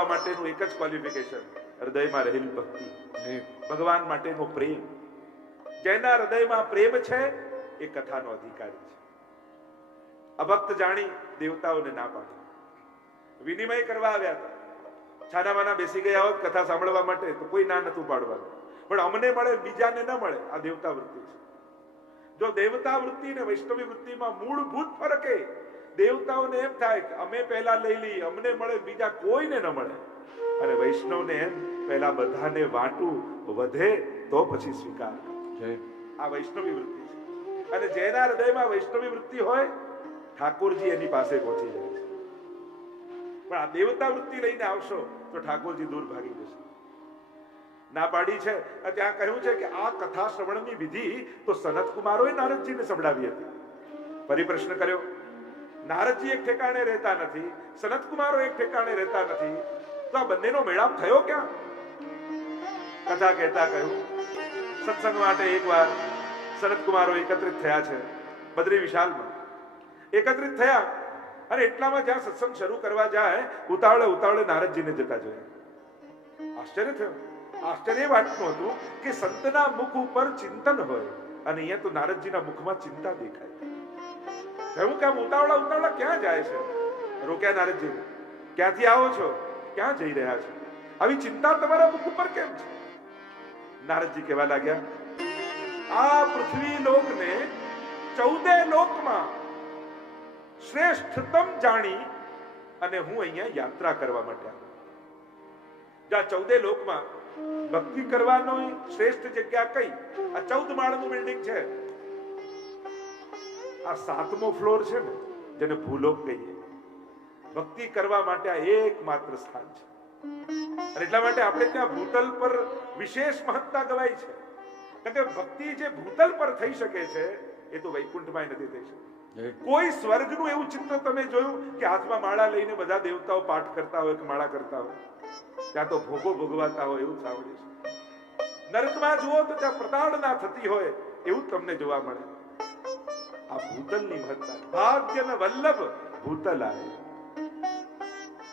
સાંભળવા માટેનું એક જ ક્વોલિફિકેશન, હૃદયમાં રહેલી ભક્તિ, ભગવાન માટેનો પ્રેમ. જેના હૃદયમાં પ્રેમ છે એ કથાનો અધિકારી છે. અભક્ત જાણી દેવતાઓને ના પાડી. વિનિમય કરવા આવ્યા હતા, છાનામાના બેસી ગયા હોત કથા સાંભળવા માટે તો કોઈ ના નતું પાડવાનું, પણ અમને મળે બીજાને ન મળે. આ દેવતા વૃત્તિ છે. જો દેવતા વૃત્તિ ને વૈષ્ણવી વૃત્તિમાં મૂળભૂત ફરક એ, દેવતાઓને એમ થાય કે અમે પહેલા લઈ લઈએ, અમને મળે બીજા કોઈને ન મળે, અને વૈષ્ણવને એમ પહેલા બધાને વાટું, વધે તો પછી સ્વીકાર. આ વૈષ્ણવી વૃત્તિ છે. અને જેના હૃદયમાં વૈષ્ણવી વૃત્તિ હોય ઠાકોરજી એની પાસે પહોંચી જાય છે. પણ આ દેવતા વૃત્તિ લઈને આવશો તો ઠાકોરજી દૂર ભાગી જશે. ના પાડી છે. ત્યાં કહ્યું છે કે આ કથા શ્રવણની વિધિ તો સનત કુમારોએ નારદજીને સંભળાવી હતી. ફરી પ્રશ્ન કર્યો, નારદજી એક ઠેકાણે રહેતા નથી, સનત કુમારો એક ઠેકાણે રહેતા નથી, તો આ બંનેનો મેળાપ થયો ક્યાં? કથા કહેતા કહ્યું, સત્સંગ માટે એકવાર સનત કુમારો એકત્રિત થયા છે બદ્રી વિશાલમાં. એકત્રિત થયા અને એટલામાં જ્યાં સત્સંગ શરૂ કરવા જાય ઉતાવળે ઉતાવળે નારદજીને જતા જોયા. આશ્ચર્ય થયું. આશ્ચર્ય એ વાતનું હતું કે સંતના મુખ ઉપર ચિંતન હોય અને અહીંયા તો નારદજીના મુખમાં ચિંતા દેખાય. કહ્યું કે આમ ઉતાવળા ઉતાવળા ક્યાં જાય છે? રોક્યા નારદજીને. ક્યાંથી આવો છો? ક્યાં જઈ રહ્યા છો? આવી ચિંતા તમારા મુખ ઉપર કેમ છે? નારદજી કહેવા લાગ્યા, આ પૃથ્વી લોકને 14 લોકમાં શ્રેષ્ઠતમ જાણી અને હું અહીંયા યાત્રા કરવા માટે આવ્યો. જ્યાં 14 લોકમાં ભક્તિ કરવાનો શ્રેષ્ઠ જગ્યા કઈ? આ 14 માળનું બિલ્ડિંગ છે. આ 7મો ફ્લોર છે ને, જેને ભૂલોક કહીએ. ભક્તિ કરવા માટે આ એકમાત્ર સ્થાન છે. અને એટલા માટે આપણે ત્યાં ભૂતલ પર વિશેષ મહત્તા ગવાય છે. કારણ કે ભક્તિ જે ભૂતલ પર થઈ શકે છે એ તો વૈકુંઠમાં નથી થઈ શકતી. કોઈ સ્વર્ગનું એવું ચિત્ર તમે જોયું કે હાથમાં માળા લઈને બધા દેવતાઓ પાઠ કરતા હોય કે માળા કરતા હોય? ત્યાં તો ભોગો ભોગવાતા હોય એવું સાંભળ્યું છે. નરકમાં જુઓ તો ત્યાં પ્રતાડના થતી હોય એવું તમને જોવા મળે. આ ભૂતલની મહત્તા. ભાગ્યના વલ્લભ ભૂતલ આય.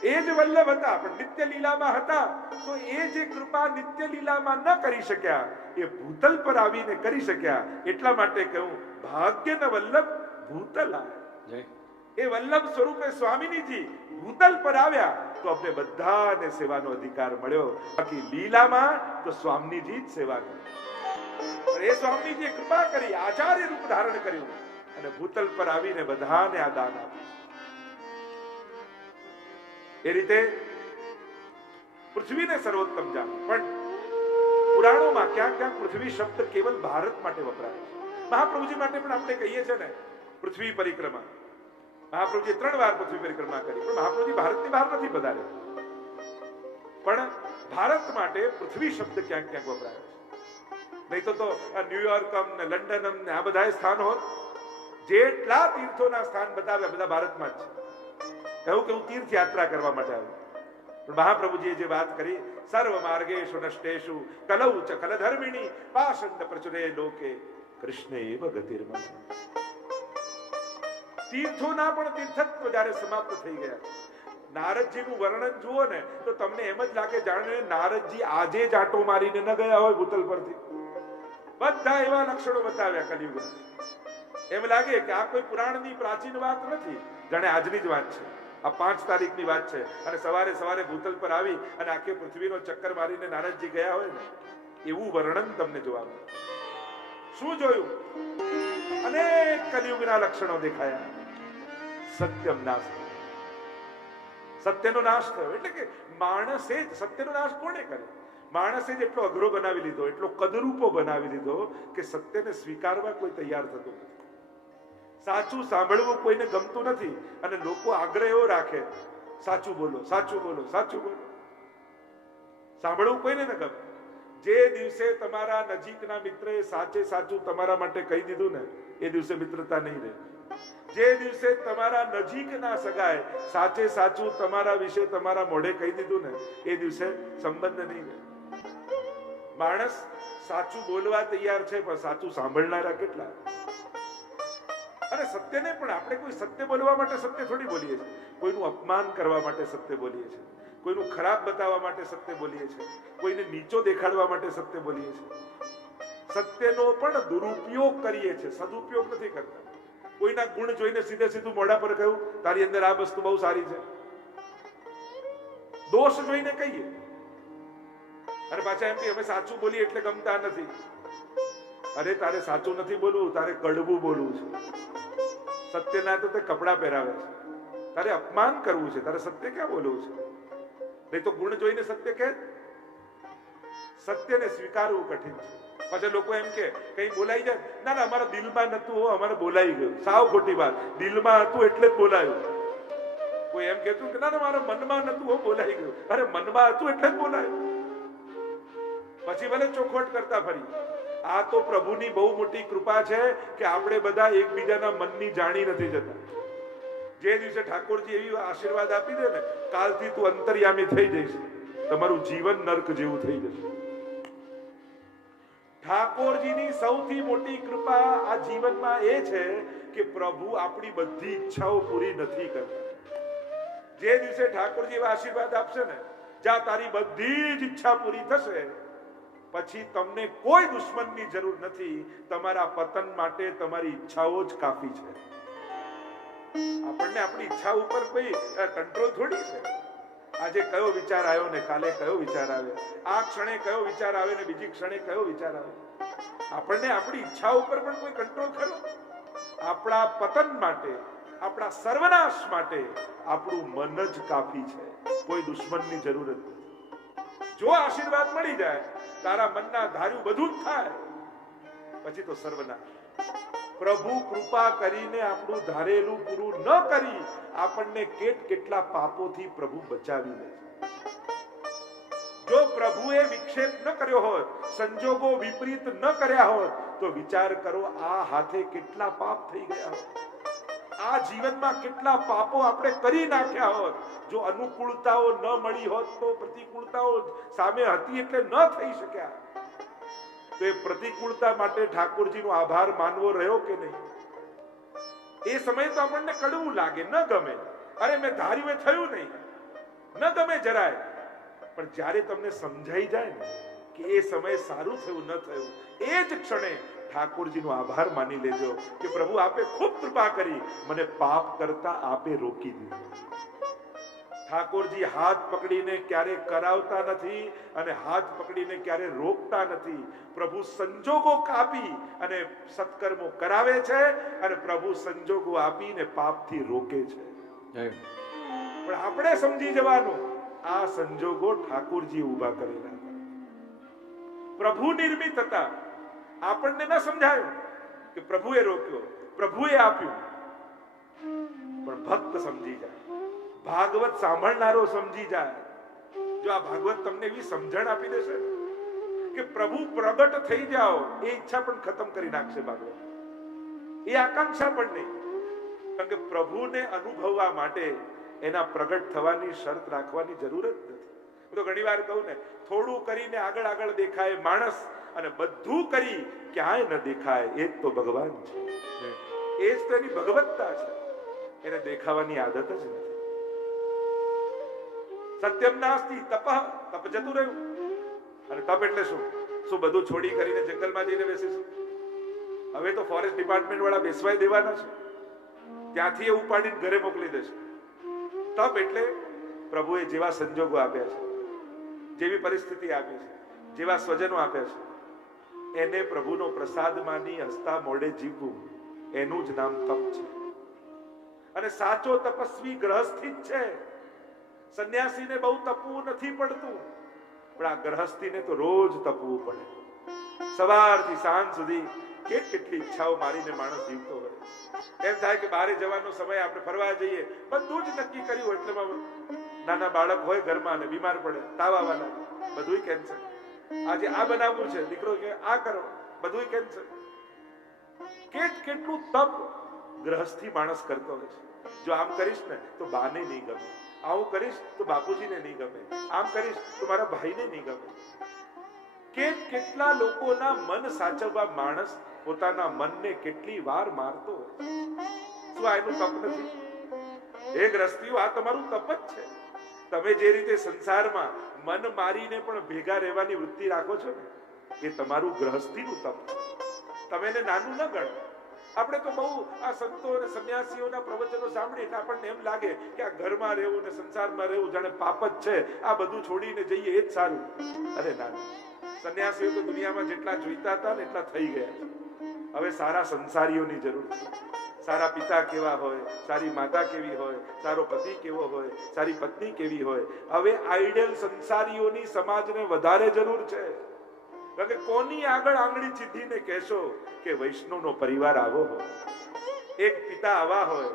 એ જ વલ્લભ હતા પણ નિત્ય લીલામાં હતા, તો એ જે કૃપા નિત્ય લીલામાં ન કરી શક્યા એ ભૂતલ પર આવીને કરી શક્યા. એટલા માટે કહ્યું ભાગ્યના વલ્લભ ભૂતલ આય. એ વલ્લભ સ્વરૂપે સ્વામિનીજી ભૂતલ પર આવ્યા તો આપણે બધાને સેવાનો અધિકાર મળ્યો. બાકી લીલામાં તો સ્વામીજી જ સેવા કરી. એ સ્વામીજીએ કૃપા કરી, આચાર્ય રૂપ ધારણ કર્યું અને ભૂતલ પર આવીને બધાને આ દાન આપ્યું. એ રીતે પૃથ્વીને સર્વોત્તમ જાણો. પણ પુરાણોમાં ક્યાંક ક્યાંક પૃથ્વી શબ્દ કેવલ ભારત માટે વપરાય છે. મહાપ્રભુજી માટે પણ આપણે કહીએ છીએ ને પૃથ્વી પરિક્રમા. મહાપ્રભુજી 3 વાર પૃથ્વી પરિક્રમા કરી, પણ મહાપ્રભુજી ભારતની બહાર નથી પધાર્યા. પણ ભારત માટે પૃથ્વી શબ્દ ક્યાંક ક્યાંક વપરાય છે. નહીં તો ન્યુયોર્ક ને લંડન ને આ બધા સ્થાન હોત. જેટલા તીર્થોના સ્થાન બતાવ્યા બધા ભારતમાં જ છે. કહ્યું કે હું તીર્થ યાત્રા કરવા માટે આવ્યો. પણ મહાપ્રભુજીએ જે વાત કરી, સર્વ માર્ગેષુ નષ્ટેષુ કલૌ ચ કલધર્મિણી પાષંડ પ્રચુરે લોકે કૃષ્ણ એવ ગતિર્મન. તીર્થોના પણ તીર્થત્વ જ્યારે સમાપ્ત થઈ ગયા, નારદજીનું વર્ણન જુઓ ને તો તમને એમ જ લાગે જાણે નારદજી આજે જ આંટો મારીને ન ગયા હોય ભૂતલ પરથી. બધા એવા લક્ષણો બતાવ્યા કલિયુગના. એમ લાગે કે આ કોઈ પુરાણની પ્રાચીન વાત નથી, જાણે આજની જ વાત છે. આ 5 તારીખની વાત છે અને સવારે સવારે ભૂતલ પર આવી અને આખે પૃથ્વીનો ચક્કર મારીને નારદજી ગયા હોય ને એવું વર્ણન તમને જોવા મળે. શું જોયું? અનેક કલિયુગના લક્ષણો દેખાયા. સત્યમ નાશ, સત્યનો નાશ થયો. એટલે કે માણસે જ સત્યનો નાશ કોણે કર્યો? માણસે જ એટલો અઘરો બનાવી લીધો, એટલો કદરૂપો બનાવી લીધો કે સત્યને સ્વીકારવા કોઈ તૈયાર થતું નથી. સાચું સાંભળવું કોઈને ગમતું નથી અને લોકો આગ્રહ એવો રાખે, સાચું બોલો, સાચું બોલો, સાચું બોલો. સાંભળવું કોઈને ન ગમે. જે દિવસે તમારા નજીકના મિત્રએ સાચે સાચું તમારા માટે કહી દીધું ને એ દિવસે મિત્રતા નહીં રહે. જે દિવસે તમારા નજીકના સગાએ સાચે સાચું તમારા વિશે તમારા મોઢે કહી દીધું ને એ દિવસે સંબંધ નહીં રહે. માણસ સાચું બોલવા તૈયાર છે પણ સાચું સાંભળનારા કેટલા? અને સત્યને પણ આપણે કોઈ સત્ય બોલવા માટે સત્ય થોડી બોલીએ છીએ, કોઈનું અપમાન કરવા માટે સત્ય બોલીએ છીએ, કોઈનું ખરાબ બતાવવા માટે સત્ય બોલીએ છીએ, કોઈને નીચો દેખાડવા માટે સત્ય બોલીએ છીએ. સત્યનો પણ દુરુપયોગ કરીએ છીએ, સદુપયોગ નથી કરતા. કોઈના ગુણ જોઈને સીધે સીધું મોઢા પર કહ્યું તારી અંદર આ વસ્તુ બહુ સારી છે, દોષ જોઈને કહીએ અને પાછા એમ કે અમે સાચું બોલીએ એટલે ગમતા નથી. અરે તારે સાચું નથી બોલવું, તારે કડવું બોલવું છે. સત્યના તો તે કપડા પહેરાવે છે, તારે અપમાન કરવું છે, તારે સત્ય ક્યાં બોલવું છે? નહીં તો ગુણ જોઈને સત્ય કે સત્યને સ્વીકારવું કઠિન છે. પછી લોકો એમ કે કઈ બોલાઈ જાય, ના ના અમારા દિલમાં નતું, અમારે બોલાઈ ગયું. સાવ ખોટી વાત. દિલમાં હતું એટલે જ બોલાયું. કોઈ એમ કહેતું કે ના ના મારા મનમાં નતું, બોલાઈ ગયું. અરે મનમાં હતું એટલે જ બોલાયું. પછી ભલે ચોખવટ કરતા ફરી. આ તો પ્રભુની બહુ મોટી કૃપા છે કે આપણે બધા એકબીજાના મનની જાણી નથી જતા. જે દિવસે ઠાકોરજી એવી આશીર્વાદ આપી દે ને, કાલથી તું અંતર્યામી થઈ જઈશ, તમારું જીવન નર્ક જેવું થઈ જશે. ઠાકોરજીની સૌથી મોટી કૃપા આ જીવનમાં એ છે કે પ્રભુ આપણી બધી ઈચ્છાઓ પૂરી નથી કરતા. જે દિવસે ઠાકોરજી એવા આશીર્વાદ આપશે ને, જ્યાં તારી બધી જ ઈચ્છા પૂરી થશે, પછી તમને કોઈ દુશ્મનની જરૂર નથી. તમારા પતન માટે તમારી ઈચ્છાઓ જ કાફી છે. આપણને આપણી ઈચ્છા ઉપર કોઈ કંટ્રોલ થોડી છે. આજે કયો વિચાર આવ્યો ને કાલે કયો વિચાર આવે, આ ક્ષણે કયો વિચાર આવે ને બીજી ક્ષણે કયો વિચાર આવે. આપણને આપણી ઈચ્છા ઉપર પણ કોઈ કંટ્રોલ ખરો? આપણા પતન માટે, આપણા સર્વનાશ માટે આપણું મન જ કાફી છે. કોઈ દુશ્મનની જરૂર નથી. જો આશીર્વાદ મળી જાય, તારા મનના ધાર્યું બધું જ થાય, પછી તો સર્વનાશ. પ્રભુ કૃપા કરીને આપણું ધારેલું પૂરું ન કરી આપણને કેટલા પાપોથી પ્રભુ બચાવી લે છે. જો પ્રભુએ વિક્ષેપ ન કર્યો હોત, સંજોગો વિપરીત ન કર્યા હોત, તો વિચાર કરો આ હાથે કેટલા પાપ થઈ ગયા હોત. આ જીવનમાં કેટલા પાપો આપણે કરી નાખ્યા હોત. જો અનુકૂળતાઓ ન મળી હોત તો પ્રતિકૂળતાઓ સામે હતી એટલે ન થઈ શક્યા. તો એ પ્રતિકૂળતા માટે ઠાકોરજીનો આભાર માનવો રહ્યો કે નહીં? એ સમય તો આપણને કડવું લાગે, ન ગમે. અરે મેં ધાર્યું એ થયું નહીં, ન ગમે જરાય. પણ જ્યારે તમને સમજાઈ જાય ને કે એ સમય સારું થયું ન થયું, એ જ ક્ષણે ઠાકોરજીનો આભાર માની લેજો કે પ્રભુ આપે ખૂબ કૃપા કરી, મને પાપ કરતા આપે રોકી દીધું. ઠાકોરજી હાથ પકડીને ક્યારે કરાવતા નથી અને હાથ પકડીને ક્યારે રોકતા નથી. પ્રભુ સંજોગો કાપી અને સત્કર્મો કરાવે છે અને પ્રભુ સંજોગો આપીને પાપથી રોકે છે. પણ આપણે સમજી જવાનું, આ સંજોગો ઠાકોરજી ઊભા કરેલા હતા, પ્રભુ નિર્મિત હતા. આપણને ન સમજાયું કે પ્રભુએ રોક્યો, પ્રભુએ આપ્યું. પણ ભક્ત સમજી જાય, ભાગવત સાંભળનારો સમજી જાય. જો આ ભાગવત તમને એવી સમજણ આપી દેશે કે પ્રભુ પ્રગટ થઈ જાઓ, એ ઈચ્છા પણ ખતમ કરી નાખશે ભાગવત. એ આકાંક્ષા પણ નહીં. કારણ કે પ્રભુને અનુભવવા માટે એના પ્રગટ થવાની શરત રાખવાની જરૂર જ નથી. હું તો ઘણી વાર કહું ને, થોડું કરીને આગળ આગળ દેખાય માણસ અને બધું કરી ક્યાંય ન દેખાય, એ જ તો ભગવાન છે. એ જ તો એની ભગવત્તા છે. એને દેખાવાની આદત જ નથી. સત્યમ નાસ્તિ તપ, તપ જતું રહ્યું. અને તપ એટલે શું? શું બધું છોડી કરીને જંગલમાં જઈને બેસીશું? હવે તો ફોરેસ્ટ ડિપાર્ટમેન્ટ વાળા બેસવાય દેવાના છે, ત્યાંથી એ ઉપાડીને ઘરે મોકલી દેશે. તપ એટલે પ્રભુએ જેવા સંજોગો આપ્યા છે, જેવી પરિસ્થિતિ આપી છે, જેવા સ્વજનો આપ્યા છે, એને પ્રભુનો પ્રસાદ માની હસતા મોઢે જીવવું, એનું જ નામ તપ છે. અને સાચો તપસ્વી ગ્રહસ્થી જ છે. સંન્યાસીને બહુ તપવું નથી પડતું, પણ આ ગ્રહસ્થીને તો રોજ તપવું પડે. સવારથી સાંજ સુધી કેટલી ઈચ્છાઓ મારીને માણસ જીવતો હોય. એમ થાય કે બહાર જવાનો સમય, આપણે ફરવા જઈએ, બધું જ નક્કી કર્યું, એટલે નાના બાળક હોય ઘરમાં અને બીમાર પડે, તાવ આવવાના, બધું કેન્સલ. આજે આ બનાવવું છે, દીકરો કે આ કરો, બધું કેન્સલ. કેટલું તપ ગ્રહસ્થી માણસ કરતો હોય છે. જો આમ કરીશ ને તો બાને નહીં ગમે, આવું કરીશ તો બાપુજીને નહીં ગમે, આમ કરીશ તો મારા ભાઈને નહીં ગમે. કેટલા લોકોના મન સાચવવા માણસ પોતાના મનને કેટલી વાર મારતો હોય. શું આ એનું તપ નથી? એ ગ્રસ્તીઓ, આ તમારું તપ જ છે. તમે જે રીતે સંસારમાં મન મારીને પણ ભેગા રહેવાની વૃત્તિ રાખો છો ને, એ તમારું ગ્રહસ્થીનું તપ છે. તમે એને નાનું ન ગણો. આપણે તો બહુ આ સંતો અને સંન્યાસીઓના પ્રવચનો સાંભળીને આપણને એમ લાગે કે આ ઘરમાં રહેવું ને સંસારમાં રહેવું જાણે પાપ જ છે, આ બધું છોડીને જઈએ એ જ સારું. અરે ના, સંન્યાસીઓ તો દુનિયામાં જેટલા જોઈતા હતા ને એટલા થઈ ગયા છે. હવે સારા સંસારીઓની જરૂર છે. સારા પિતા કેવા હોય, સારી માતા કેવી હોય, સારો પતિ કેવો હોય, સારી પત્ની કેવી હોય. હવે આઈડિયલ સંસારીઓની સમાજને વધારે જરૂર છે. કારણ કે કોની આગળ આંગળી ચીંધીને કહેશો કે વૈષ્ણવનો પરિવાર આવો હોય, એક પિતા આવા હોય,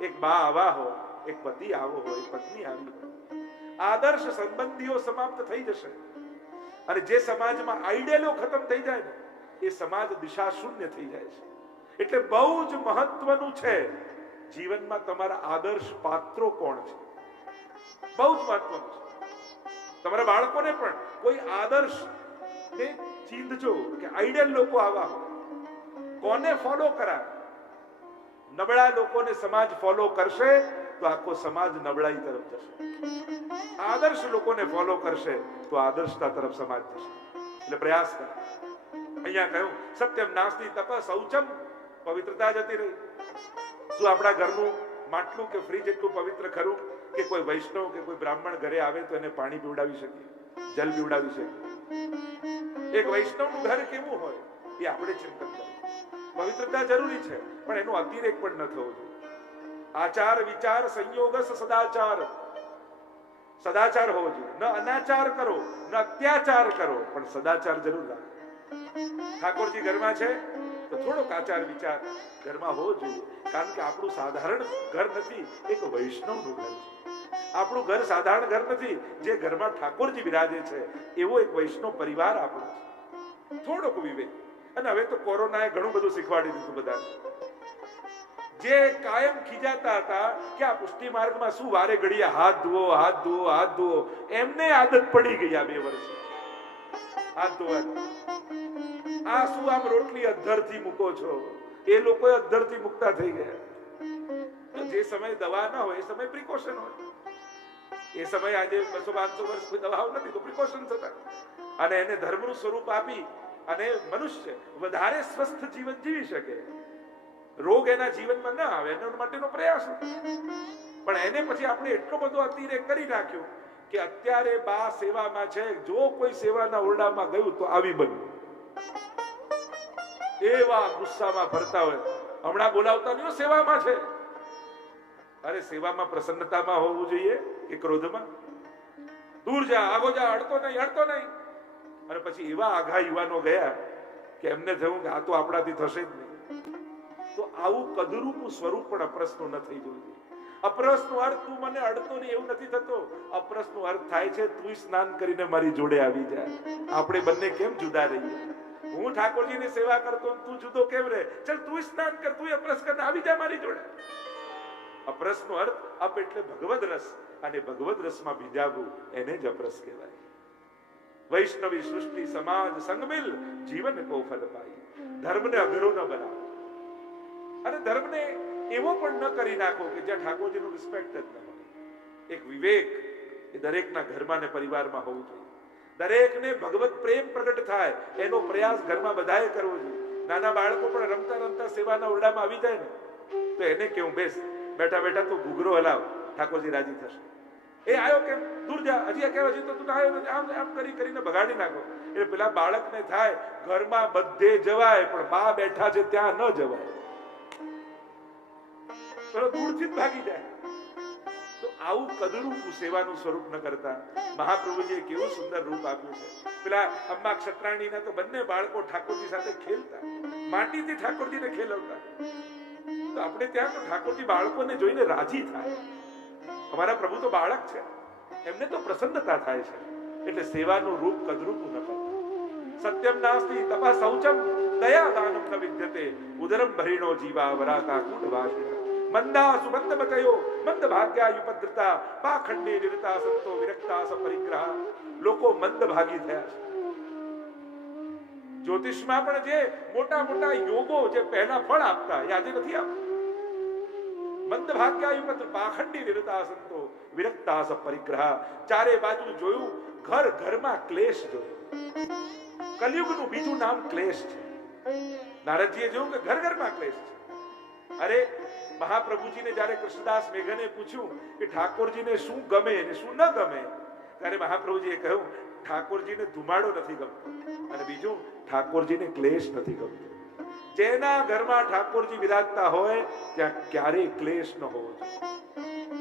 એક બા આવા હોય, એક પતિ આવો હોય, પત્ની આવી હોય. આદર્શ સંબંધીઓ સમાપ્ત થઈ જશે. અને જે સમાજમાં આઈડિયલો ખતમ થઈ જાય ને, એ સમાજ દિશા શૂન્ય થઈ જાય છે. એટલે બહુ જ મહત્વનું છે જીવનમાં તમારા આદર્શ પાત્રો કોણ છે. બહુ જ મહત્વનું છે. તમારા બાળકોને પણ કોઈ આદર્શ ને ચીંધજો કે આઈડિયલ લોકો આવા હોય. કોને ફોલો કરાય? નબળા લોકોને સમાજ ફોલો કરશે તો આખો સમાજ નબળાઈ તરફ જશે. આદર્શ લોકોને ફોલો કરશે તો આદર્શતા તરફ સમાજ જશે. એટલે પ્રયાસ કરો. અહીંયા કહ્યું સત્યમ નાસ્તિ તપ શૌચમ, પવિત્રતા જતી રહી. શું આપણા ઘરનું માટલું કે ફ્રીજ એટલું પવિત્ર ખરું કે કોઈ વૈષ્ણવ કે કોઈ બ્રાહ્મણ ઘરે આવે તો એને પાણી પીવડાવી શકીએ, જલ પીવડાવી શકીએ? એક વૈષ્ણવનું ઘર કેવું હોય એ આપણે ચિંતન કરીએ. પવિત્રતા જરૂરી છે, પણ એનો અતિરેક પણ ન થવો જોઈએ. આચાર વિચાર સંયોગ સદાચાર, સદાચાર હોવો જોઈએ. ન અનાચાર કરો, ન અત્યાચાર કરો, પણ સદાચાર જરૂર રાખો. ઠાકોરજી ઘરમાં છે તો થોડોક આચાર વિચાર ઘરમાં હોવો જોઈએ. કારણ કે આપણું સાધારણ ઘર નથી, એક વૈષ્ણવનું ઘર છે. આપણું ઘર સાધારણ ઘર નથી. જે ઘરમાં ઠાકોરજી બિરાજે છે એવો એક વૈષ્ણવ પરિવાર આપણો છે. થોડોક વિવેક. અને હવે તો કોરોનાએ ઘણું બધું શીખવાડી દીધું બધાને. જે કાયમ ખીજાતા હતા કે આ પુષ્ટિ માર્ગમાં શું વારે ઘડીએ હાથ ધુઓ, હાથ ધુઓ, હાથ ધુઓ, એમને આદત પડી ગઈ આ 2 વર્ષ હાથ ધોવાની. આ શું આમ રોટલી અધ્ધરથી મૂકો છો? એ લોકો અધ્ધરથી મુકતા થઈ ગયા. જે સમય દવા ના હોય એ સમય પ્રિકોશન હોય. એ સમય આજે 200-500 વર્ષ કોઈ દવાઓ નથી તો પ્રિકોશન્સ હતા. અને એને ધર્મનું સ્વરૂપ આપી અને મનુષ્ય વધારે સ્વસ્થ જીવન જીવી શકે, રોગ એના જીવનમાં ના આવે એના માટેનો પ્રયાસ હતો. પણ એને પછી આપણે એટલો બધો અતિરેક કરી નાખ્યો કે અત્યારે બા સેવામાં છે, જો કોઈ સેવાના ઓરડામાં ગયું તો આવી બન્યું. એવા ગુસ્સામાં ભરતા હોય, હમણાં બોલાવતા નહીં, સેવામાં છે. અરે સેવામાં પ્રસન્નતામાં હોવું જોઈએ કે ક્રોધમાં? દૂર જા, આગો જા, અડતો નહીં, અડતો નહીં. અને પછી એવા આઘા યુવાનો ગયા કે એમને થયું કે આ તો આપણાથી થશે જ નહીં. તો આવું કદરૂપનું સ્વરૂપ પણ અપરસનું ન થઈ જવું જોઈએ. અપરસનો અર્થ તું મને અડતો નહીં એવું નથી થતો. અપરસનો અર્થ થાય છે તું સ્નાન કરીને મારી જોડે આવી જા. આપણે બંને કેમ જુદા રહીએ? હું ઠાકોરજીની સેવા કરતો તું જુદો કેમ રહે? ચલ તું સ્નાન કર, તું અપરસ કરીને આવી જા મારી જોડે. અપરસનો અર્થ અપ એટલે ભગવદ રસ, અને ભગવદ રસમાં ભીજાવું એને જ અપરસ કહેવાય. વૈષ્ણવી સૃષ્ટિ સમાજ સંગમિલ જીવન કો ફલ પાઈ. ધર્મને અઘરો ન બનાવો અને ધર્મને એવો પણ ન કરી નાખો કે જ્યાં ઠાકોરજીનું રિસ્પેક્ટ જ ન હોય. એક વિવેક એ દરેકના ઘરમાં ને પરિવારમાં હોવું જોઈએ. દરેકને ભગવત પ્રેમ પ્રગટ થાય એનો પ્રયાસ ઘરમાં બધાએ કરવો જોઈએ. નાના બાળકો પણ રમતા રમતા સેવાના ઓરડામાં આવી જાય ને તો એને કેવું, બેસ, બેઠા બેઠા તું ઘૂઘરો હલાવ, ઠાકોરજી રાજી થશે. એ આવ્યો કેમ? દૂર જા, હજી કહેવા હજી તો તું આવ્યો નથી, આમ આમ કરી કરીને બગાડી નાખો. એટલે પેલા બાળકને થાય ઘરમાં બધે જવાય પણ બા બેઠા છે ત્યાં ન જવાય, પેલો દૂરથી જ ભાગી જાય. તો આવું કદરૂપ સેવાનું સ્વરૂપ ન કરતા મહાપ્રભુજીએ કેવું સુંદર રૂપ આપ્યું છે. પેલા અમ્મા ક્ષત્રાણીના તો બંને બાળકો ઠાકોરજી સાથે ખેલતા, માટીથી ઠાકોરજીને ખેલવતા. તો આપણે ત્યાં તો ઠાકોરજી બાળકોને જોઈને રાજી થાય. અમારા પ્રભુ તો બાળક છે, એમને તો પ્રસન્નતા થાય છે. એટલે સેવાનું રૂપ કદરૂપ ન કરતા. સત્યમ નાસ્તિ તપા શૌચમ દયા દાનમ ન વિદ્યતે ઉદરમ ભરીણો જીવા વરાકા કુંડ વાસિન મંદા સુમંદ મતયો મંદ ભાગ્યા યુપદ્રતા પાખંડે નિરતા સંતો વિરક્તા સપરિગ્રહ. લોકો મંદ ભાગી થયા છે. જ્યોતિષમાં પણ જે મોટા મોટા યોગો જે પહેલા ફળ આપતા એ આજે નથી આપતા. મંદભાગ્યાયુપત પાખંડી વિરતા સંતો વિરક્તા સ પરિગ્રહ. ચારે બાજુ જોયું, ઘર ઘરમાં ક્લેશ જોયો. કલયુગનું બીજું નામ ક્લેશ છે. નારદજીએ જોયું કે ઘર ઘરમાં ક્લેશ છે. અરે મહાપ્રભુજીને જ્યારે કૃષ્ણદાસ મેઘને પૂછ્યું કે ઠાકોરજીને શું ગમે અને શું ન ગમે, ત્યારે મહાપ્રભુજીએ કહ્યું ઠાકોરજીને ધુમાડો નથી ગમતો અને બીજું ઠાકોરજીને ક્લેશ નથી ગમતો. જેના ઘરમાં ઠાકોરજી વિરાજતા હોય ત્યાં ક્યારેય ક્લેશ ન હોવો જોઈએ,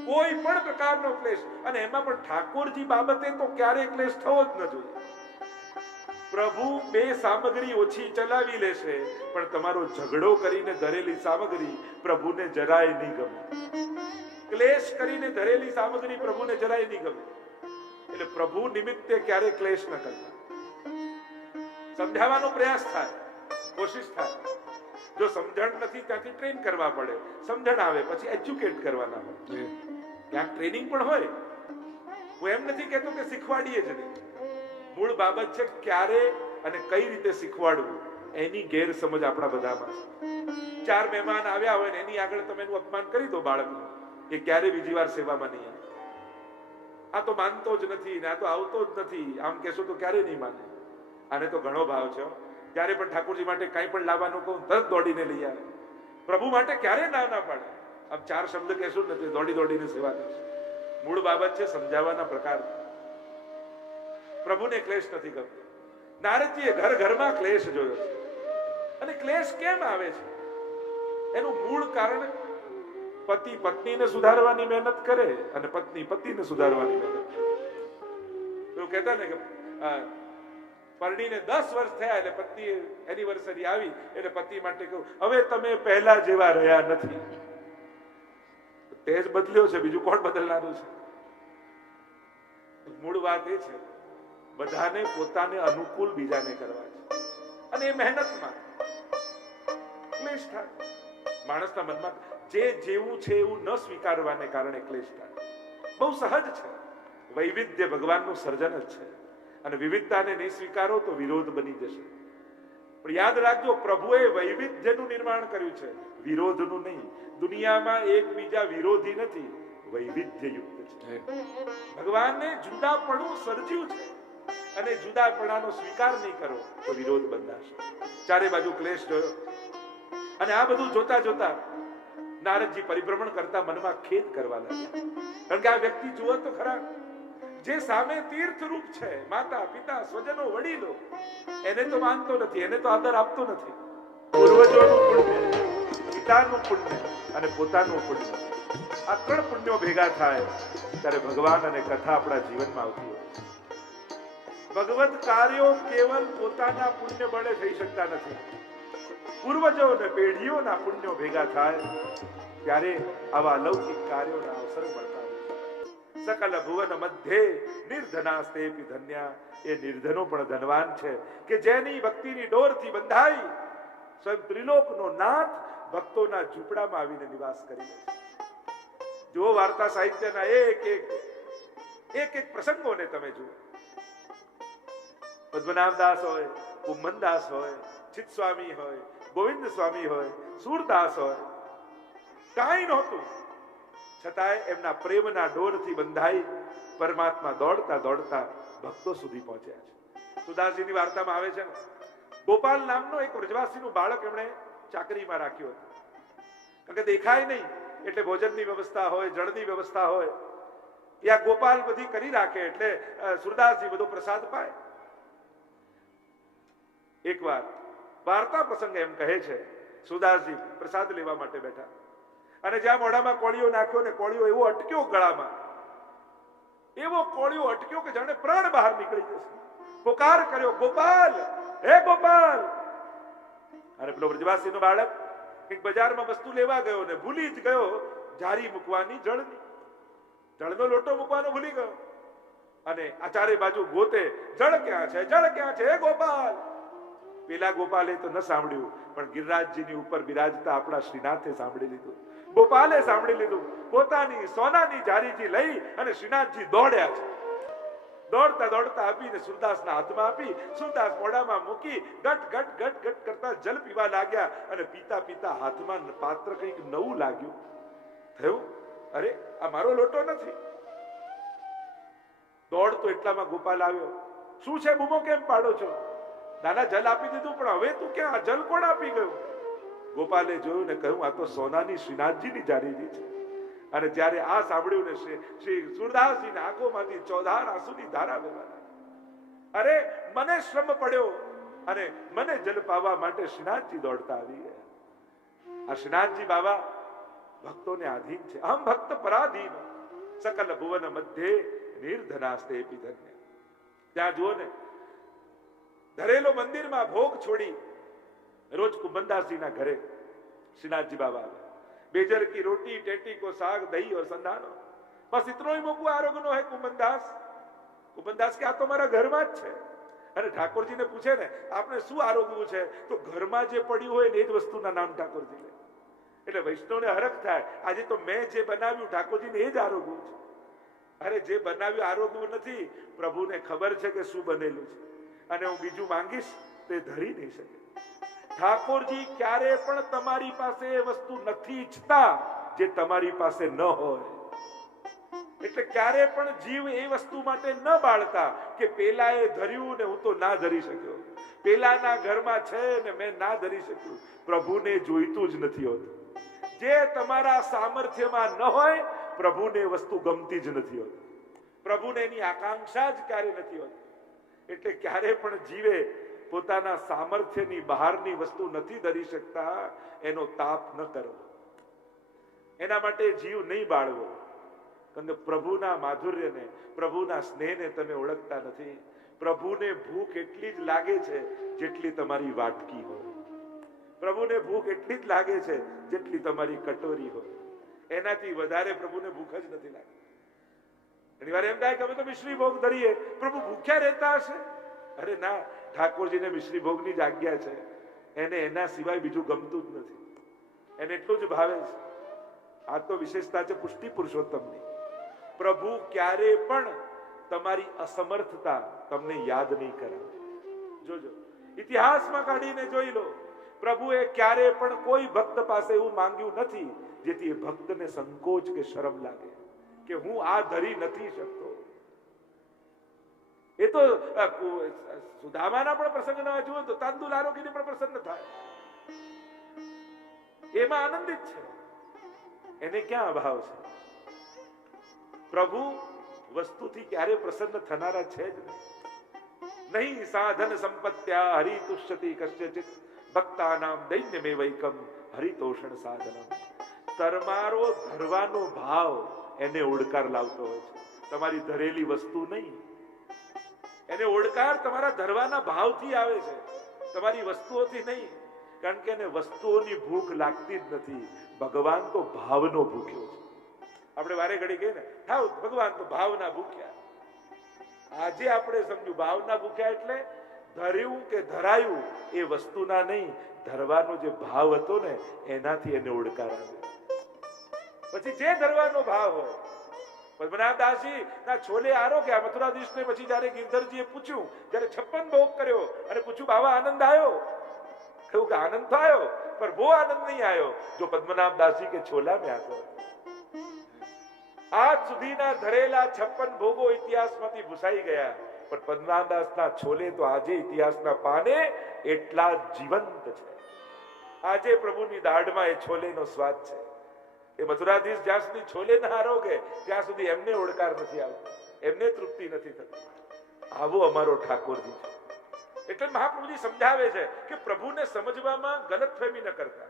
કોઈ પણ પ્રકારનો ક્લેશ. અને એમાં પણ ઠાકોરજી બાબતે તો ક્યારેય ક્લેશ થવો જ ન જોઈએ. પ્રભુ બે સામગ્રી ઓછી ચલાવી લેશે પણ તમારો ઝઘડો કરીને ધરેલી સામગ્રી પ્રભુને જરાય નહીં ગમે. ક્લેશ કરીને ધરેલી સામગ્રી પ્રભુને જરાય નહીં ગમે. એટલે પ્રભુ નિમિત્તે ક્યારે ક્લેશ ન કરતા. સમજાવવાનો પ્રયાસ થાય, કોશિશ થાય. જો સમજણ નથી ત્યાંથી ટ્રેન કરવા પડે, સમજણ આવે પછી એજ્યુકેટ કરવાના હોય. ત્યાં ટ્રેનિંગ પણ હોય. હું એમ નથી કહેતો કે શીખવાડીએ જ નહીં. મૂળ બાબત છે ક્યારે અને કઈ રીતે શીખવાડવું, એની ગેરસમજ આપણા બધામાં છે. 4 મહેમાન આવ્યા હોય ને એની આગળ તમે એનું અપમાન કરી દો બાળકનું, એ ક્યારે બીજી વાર સેવામાં નહીં આવે. આ તો માનતો જ નથી ને આ તો આવતો જ નથી, આમ કહેશો તો ક્યારે નહીં માને. આને તો ઘણો ભાવ છે. ત્યારે પણ ઠાકોરજી માટે કંઈ પણ લાવવાનું કહું તરત દોડીને લઈ આવે. પ્રભુ માટે ક્યારે ના પાડે. આમ 4 શબ્દ કહેશું જ નથી, દોડી દોડીને સેવા કરશે. મૂળ બાબત છે સમજાવવાના પ્રકાર. પ્રભુને ક્લેશ નથી ગમતો. નારદજીએ ઘર ઘરમાં ક્લેશ જોયો છે. અને ક્લેશ કેમ આવે છે એનું મૂળ કારણ પતિ પત્નીને સુધારવાની મહેનત કરે અને પત્ની પતિને સુધારવાની મહેનત કરે. એવું કહેતા ને કે પરણીને 10 વર્ષ થયા એટલે પત્ની એનિવર્સરી આવી એટલે પતિ માટે કહ્યું હવે તમે પહેલા જેવા રહ્યા નથી. તેજ બદલ્યો છે, બીજું કોણ બદલનારું છે? મૂળ વાત એ છે બધાને પોતાને અનુકૂળ બીજાને કરવા છે. અને એ મહેનતમાં ક્લેશ થાય. માણસના મનમાં જે જેવું છે એવું ન સ્વીકારવાને કારણે ક્લેશ થાય. બહુ સહજ છે. વૈવિધ્ય ભગવાનનું સર્જન જ છે અને વિવિધતાને નહીં સ્વીકારો તો વિરોધ બની જશે. પણ યાદ રાખજો પ્રભુએ વૈવિધ્યનું નિર્માણ કર્યું છે, વિરોધનું નહીં. દુનિયામાં એકબીજા વિરોધી નથી, વૈવિધ્યયુક્ત છે. ભગવાને જુદાપણું સર્જ્યું છે અને જુદાપણાનો સ્વીકાર નહીં કરો તો વિરોધ બંધાશે. ચારે બાજુ ક્લેશ જોયો અને આ બધું જોતા જોતા નારદજી પરિભ્રમણ કરતા મનમાં ખેદ કરવા લાગ્યા. કારણ કે આ વ્યક્તિ જુઓ તો ખરા, જે સામે તીર્થ રૂપ છે, માતા પિતા સ્વજનો વડીલો, એને તો માનતો નથી, એને તો આદર આપતો નથી. પૂર્વજોનું પુણ્ય, પિતાનું પુણ્ય અને પોતાનું પુણ્ય, આ 3 પુણ્યો ભેગા થાય ત્યારે ભગવાન અને કથા આપણા જીવનમાં આવતી હોય. ભગવત કાર્યો કેવલ પોતાના પુણ્ય બળે થઈ શકતા નથી. પૂર્વજો અને પેઢીઓના પુણ્યો ભેગા થાય ત્યારે આવા અલૌકિક કાર્યોના અવસર મળતા હોય. સકલ ભુવન મધ્યે નિર્ધનાસ્તેપી ધન્યા. એ નિર્ધનો પણ ધનવાન છે કે જેની ભક્તિની ડોરથી બંધાઈ સ્વયં ત્રિલોકનો નાથ ભક્તોના ઝૂંપડામાં આવીને નિવાસ કરી લે છે. જો વાર્તા સાહિત્યના એક પ્રસંગોને તમે જુઓ, પદ્મનાભદાસ હોય, કુંભનદાસ હોય, ચિત સ્વામી હોય, ગોવિંદ સ્વામી હોય, સુરદાસ હોય, કાંઈ નહોતું છતાંય એમના પ્રેમના ડોરથી બંધાઈ પરમાત્મા દોડતા દોડતા ભક્તો સુધી પહોંચ્યા છે. સુદાસજીની વાર્તામાં આવે છે ને, ગોપાલ નામનો એક વ્રજવાસીનું બાળક એમણે ચાકરીમાં રાખ્યું હતું. કારણ કે દેખાય નહીં એટલે ભોજનની વ્યવસ્થા હોય, જળની વ્યવસ્થા હોય, યા ગોપાલ બધી કરી રાખે એટલે સુરદાસજી બધો પ્રસાદ પાય. એકવાર વાર્તા પ્રસંગ એમ કહે છે, સુદાસજી પ્રસાદ લેવા માટે બેઠા અને જ્યાં મોઢામાં કોળિયો નાખ્યો ને કોળિયો એવો અટક્યો ગળામાં, એવો કોળિયો અટક્યો કે જાણે પ્રાણ બહાર નીકળી જશે. પુકાર કર્યો, ગોપાલ, હે ગોપાલ. અને પેલો વ્રજવાસીનો બાળક એક બજારમાં વસ્તુ લેવા ગયો ને ભૂલી જ ગયો જારી મૂકવાની, જળનો લોટો મૂકવાનો ભૂલી ગયો અને આ ચારે બાજુ ગોતે, જળ ક્યાં છે, જળ ક્યાં છે, હે ગોપાલ. પેલા ગોપાલે તો ન સાંભળ્યું પણ ગિરિરાજજીની ઉપર બિરાજતા આપણા શ્રીનાથે સાંભળી લીધું. ગોપાલે સાંભળી લીધું. પોતાની સોનાની જારીજી લઈ અને શ્રીનાથજી દોડ્યા છે. દોડતા દોડતા આપીને સુરદાસના હાથમાં આપી, સુરદાસ મોઢામાં મૂકી ગટ ગટ ગટ ગટ કરતા જલ પીવા લાગ્યા અને પીતા પીતા હાથમાં પાત્ર કંઈક નવું લાગ્યું. થયું, અરે આ મારો લોટો નથી. દોડ તો એટલામાં ગોપાલ આવ્યો. શું છે બૂમો કેમ પાડો છો? નાના જલ આપી દીધું, પણ હવે તું ક્યાં? આ જલ કોણ આપી ગયું? ગોપાલે જોયું ને કહ્યું, આ તો સોનાની શ્રીનાથજીની જારીજી છે. અને જ્યારે આ સાંભળ્યું ને શ્રી સુરદાસજીની આંખોમાંથી ચોધાર આંસુની ધારા વહેવા લાગી. અરે મને શ્રમ પડ્યો અને મને જલ પાવા માટે શ્રીનાથજી દોડતા આવી ગયા. આ શ્રીનાથજી બાબા ભક્તોને આધીન છે. અહમ ભક્ત પરાધીન સકલ ભુવન મધ્યે નિર્ધનાસ્તે ધન્ય. ત્યાં જુઓ ને, ધરેલો મંદિરમાં ભોગ છોડી રોજ કુંભનદાસજીના ઘરે શ્રીનાથજી બાબા આવે. बेजर की रोटी टेटी को साग दही और संधानो, बस इतना ही मोकू आरोग्य है कुंभनदास. कुंभनदास के आ तो मारा घરમાં જ છે. અને ઠાકોરજીને પૂછે ને આપણે શું આરોગવું છે, તો ઘરમાં જે પડ્યું હોય ને એ જ વસ્તુના નામ ઠાકોરજી લે. એટલે વૈષ્ણવને હરખ થાય, આજે તો મેં જે બનાવ્યું ઠાકોરજીને એ જ આરોગવું છે. અરે જે બનાવ્યું આરોગવું નથી, પ્રભુને ખબર છે કે શું બનેલું છે, અને હું બીજું માંગીશ તે ધરી નહીં શકે. ઠાકોરજી ક્યારે પણ તમારી પાસે એ વસ્તુ નથી ઈચ્છતા જે તમારી પાસે ન હોય. એટલે ક્યારે પણ જીવ એ વસ્તુ માટે ન બાળતા કે પેલા એ ધર્યું ને હું તો ના ધરી શક્યો, પેલાના ઘરમાં છે ને મેં ના ધરી શક્યું. પ્રભુને જોઈતું જ નથી હોતું. જે તમારા સામર્થ્યમાં ન હોય, પ્રભુને વસ્તુ ગમતી જ નથી હોતી. પ્રભુને એની આકાંક્ષા જ ક્યારે નથી હોતી. એટલે ક્યારે પણ જીવે પોતાના સામર્થ્યની બહારની વસ્તુ નથી ધરી શકતા, એનો તાપ ન કરવો. એના માટે જીવ નહીં બાળવો. કારણ કે પ્રભુના માધુર્યને, પ્રભુના સ્નેહને તમે ઓળખતા નથી. પ્રભુને ભૂખ એટલી જ લાગે છે જેટલી તમારી વાટકી હોય. પ્રભુને ભૂખ એટલી જ લાગે છે જેટલી તમારી કટોરી હોય. એનાથી વધારે પ્રભુને ભૂખ જ નથી લાગતી. ઘણી વાર એમ થાય કે અમે તો મિશ્રી ભોગ ધરીએ, પ્રભુ ભૂખ્યા રહેતા હશે? અરે ના, ઠાકોરજીને મિશ્રી ભોગની જ આજ્ઞા છે. એને એના સિવાય બીજું ગમતું જ નથી. એને એટલું જ ભાવે છે. આ તો વિશેષતા છે પુષ્ટિ પુરુષોત્તમની. પ્રભુ ક્યારે પણ તમારી અસમર્થતા તમને યાદ નહીં કરાવે. જોજો, ઇતિહાસમાં કાઢીને જોઈ લો, પ્રભુએ ક્યારે પણ કોઈ ભક્ત પાસે એવું માંગ્યું નથી જેથી એ ભક્તને સંકોચ કે શરમ લાગે કે હું આ ધરી નથી શકતો. એ તો સુદામાના પણ પ્રસંગના જુઓ તો તાંદુલ આરોગીને પણ પ્રસન્ન થાય. એમાં આનંદિત છે. એને ક્યાં અભાવ છે? પ્રભુ વસ્તુથી ક્યારે પ્રસન્ન થનારા છે જ નહીં. સાધન સંપત્ત્યા હરિતુષ્યતિ કશ્યચિત ભક્તાનામ દૈન્યમે વૈકમ હરિતોષણ સાધનમ. તમારો ધરવાનો ભાવ એને ઓડકાર લાવતો હોય છે, તમારી ધરેલી વસ્તુ નહીં. એને ઓડકાર તમારા ધરવાના ભાવથી આવે છે, તમારી વસ્તુઓથી નહીં. કારણ કે એને વસ્તુઓની ભૂખ લાગતી જ નથી. ભગવાન તો ભાવનો ભૂખ્યો છે. આપણે વારે ઘડી કહીએ ને, થાવ ભગવાન તો ભાવના ભૂખ્યા. આજે આપણે સમજ્યું, ભાવના ભૂખ્યા એટલે ધર્યું કે ધરાયું એ વસ્તુના નહીં, ધરવાનો જે ભાવ હતો ને એનાથી એને ઓડકાર આવે. પછી જે ધરવાનો ભાવ હોય. પદ્મનાભદાસજી ના છોલે આરોગ્યા મથુરાધીશ ને પછી જયારે ગિરધરજીએ પૂછ્યું, જયારે 56 ભોગ કર્યો અને પૂછ્યું બાબા આનંદ આવ્યો? કહ્યું કે આનંદ તો આવ્યો, પણ બહુ આનંદ નહીં આવ્યો જો પદ્મનાભદાસજી કે છોલા મેં આતો. આજ સુધીના ધરેલા 56 ભોગો ઇતિહાસમાંથી ભૂસાઈ ગયા, પણ પદ્મનાભદાસના છોલે તો આજે ઇતિહાસના પાને એટલા જીવંત છે. આજે પ્રભુની દાઢમાં એ છોલેનો સ્વાદ છે. એ મથુરાધીશ જ્યાં સુધી છોલે ના આરોગે ત્યાં સુધી એમને ઓડકાર નથી આવતો, એમને તૃપ્તિ નથી થતી. આવો અમારો ઠાકોરજી છે. એટલે મહાપ્રભુજી સમજાવે છે કે પ્રભુને સમજવામાં ગલતફહેમી ન કરતા.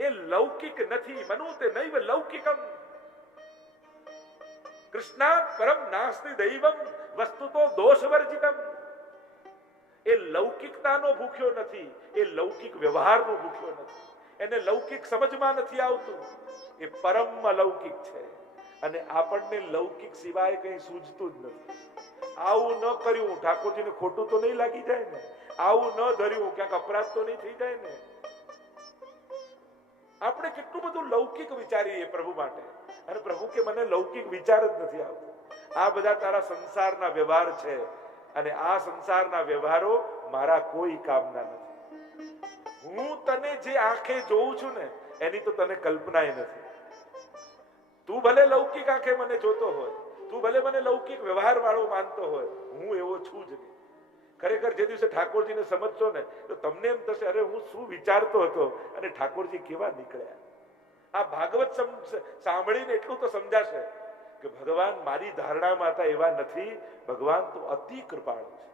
એ લૌકિક નથી. મનુતે નૈવ લૌકિકમ કૃષ્ણાત પરમ નાસ્તિ દૈવમ વસ્તુતો દોષવર્જિતમ. એ લૌકિકતાનો ભૂખ્યો નથી, એ લૌકિક વ્યવહારનો ભૂખ્યો નથી. એને લૌકિક સમજમાં નથી આવતું. એ પરમ અલૌકિક છે અને આપણને લૌકિક સિવાય કંઈ સૂઝતું જ નથી. આવું ન કર્યું ઠાકોરજીને ખોટું તો નહીં લાગી જાય ને? આવું ન ધર્યું ક્યાંક અપરાધ તો નહીં થઈ જાય ને? આપણે કેટલું બધું લૌકિક વિચારીએ પ્રભુ માટે, અને પ્રભુ કે મને લૌકિક વિચાર જ નથી આવતો. આ બધા તારા સંસારના વ્યવહાર છે અને આ સંસારના વ્યવહારો મારા કોઈ કામના નથી. હું તને જે આંખે જોઉં છું ને એની તો તને કલ્પના નથી. તું ભલે લૌકિક આંખે મને જોતો હોય, તું ભલે મને લૌકિક વ્યવહાર વાળો માનતો હોય, હું એવો છું જ નહીં. ખરેખર જે દિવસે ઠાકોરજીને સમજશો ને તો તમને એમ થશે, અરે હું શું વિચારતો હતો અને ઠાકોરજી કેવા નીકળ્યા. આ ભાગવત સાંભળીને એટલું તો સમજાશે કે ભગવાન મારી ધારણામાં હતા એવા નથી, ભગવાન તો અતિ કૃપાળુ છે.